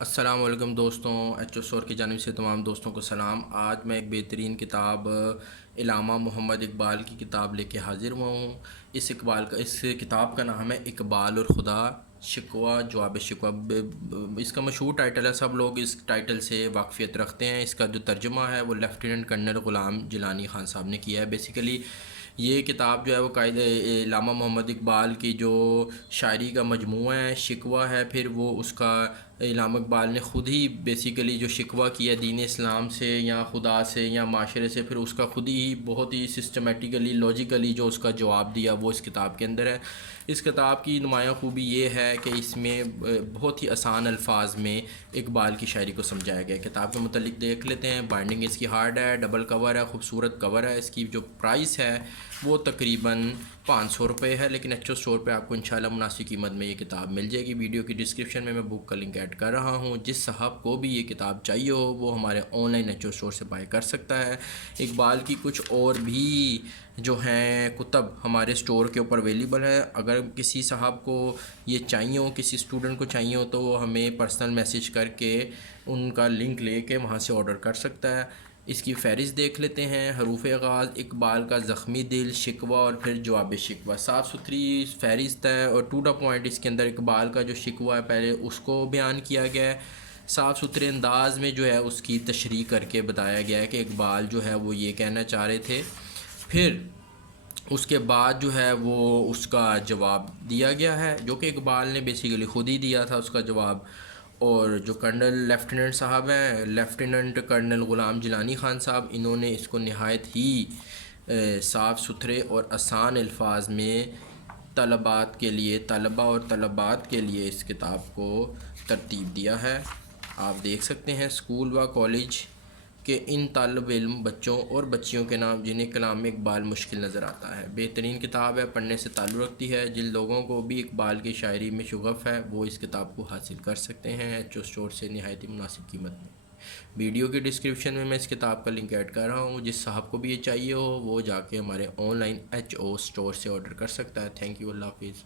السلام علیکم دوستوں، ایچ او اسٹور کی جانب سے تمام دوستوں کو سلام۔ آج میں ایک بہترین کتاب علامہ محمد اقبال کی کتاب لے کے حاضر ہوا ہوں۔ اس کتاب کا نام ہے اقبال اور خدا، شکوہ جواب شکوہ۔ اس کا مشہور ٹائٹل ہے، سب لوگ اس ٹائٹل سے واقفیت رکھتے ہیں۔ اس کا جو ترجمہ ہے وہ لیفٹیننٹ کرنل غلام جیلانی خان صاحب نے کیا ہے۔ بیسیکلی یہ کتاب جو ہے وہ قائد علامہ محمد اقبال کی جو شاعری کا مجموعہ ہے، شکوہ ہے، پھر وہ اس کا علامہ اقبال نے خود ہی بیسیکلی جو شکوہ کیا دین اسلام سے یا خدا سے یا معاشرے سے، پھر اس کا خود ہی بہت ہی سسٹمیٹیکلی لاجیکلی جو اس کا جواب دیا وہ اس کتاب کے اندر ہے۔ اس کتاب کی نمایاں خوبی یہ ہے کہ اس میں بہت ہی آسان الفاظ میں اقبال کی شاعری کو سمجھایا گیا ہے۔ کتاب کے متعلق دیکھ لیتے ہیں۔ بائنڈنگ اس کی ہارڈ ہے، ڈبل کور ہے، خوبصورت کور ہے۔ اس کی جو پرائس ہے وہ تقریباً 500 روپے ہے، لیکن ایچ او اسٹور پہ آپ کو انشاءاللہ مناسب قیمت میں یہ کتاب مل جائے گی۔ ویڈیو کی ڈسکرپشن میں بک کا لنک ایڈ کر رہا ہوں۔ جس صاحب کو بھی یہ کتاب چاہیے ہو وہ ہمارے online H O store سے بائی کر سکتا ہے۔ اقبال کی کچھ اور بھی جو ہیں کتب ہمارے اسٹور کے اوپر اویلیبل ہے۔ اگر کسی صاحب کو یہ چاہیے ہو، کسی اسٹوڈنٹ کو چاہیے ہو، تو وہ ہمیں پرسنل میسیج کر کے ان کا لنک لے کے وہاں سے آرڈر کر سکتا ہے۔ اس کی فہرست دیکھ لیتے ہیں۔ حروف آغاز: اقبال کا زخمی دل، شکوہ اور پھر جواب شکوہ۔ صاف ستھری فہرست ہے اور ٹو دا پوائنٹ اس کے اندر اقبال کا جو شکوہ ہے پہلے اس کو بیان کیا گیا ہے، صاف ستھرے انداز میں جو ہے اس کی تشریح کر کے بتایا گیا ہے کہ اقبال جو ہے وہ یہ کہنا چاہ رہے تھے۔ پھر اس کے بعد جو ہے وہ اس کا جواب دیا گیا ہے، جو کہ اقبال نے بیسیکلی خود ہی دیا تھا اس کا جواب۔ اور جو کرنل لیفٹیننٹ صاحب ہیں، لیفٹیننٹ کرنل غلام جیلانی خان صاحب، انہوں نے اس کو نہایت ہی صاف ستھرے اور آسان الفاظ میں طلباء اور طلبات کے لیے اس کتاب کو ترتیب دیا ہے۔ آپ دیکھ سکتے ہیں اسکول و کالج کے ان طالب علم بچوں اور بچیوں کے نام جنہیں کلام اقبال مشکل نظر آتا ہے۔ بہترین کتاب ہے، پڑھنے سے تعلق رکھتی ہے۔ جن لوگوں کو بھی اقبال کی شاعری میں شغف ہے وہ اس کتاب کو حاصل کر سکتے ہیں ایچ او اسٹور سے نہایت ہی مناسب قیمت میں۔ ویڈیو کی ڈسکرپشن میں اس کتاب کا لنک ایڈ کر رہا ہوں۔ جس صاحب کو بھی یہ چاہیے ہو وہ جا کے ہمارے online H O store سے آرڈر کر سکتا ہے۔ تھینک یو، اللہ حافظ۔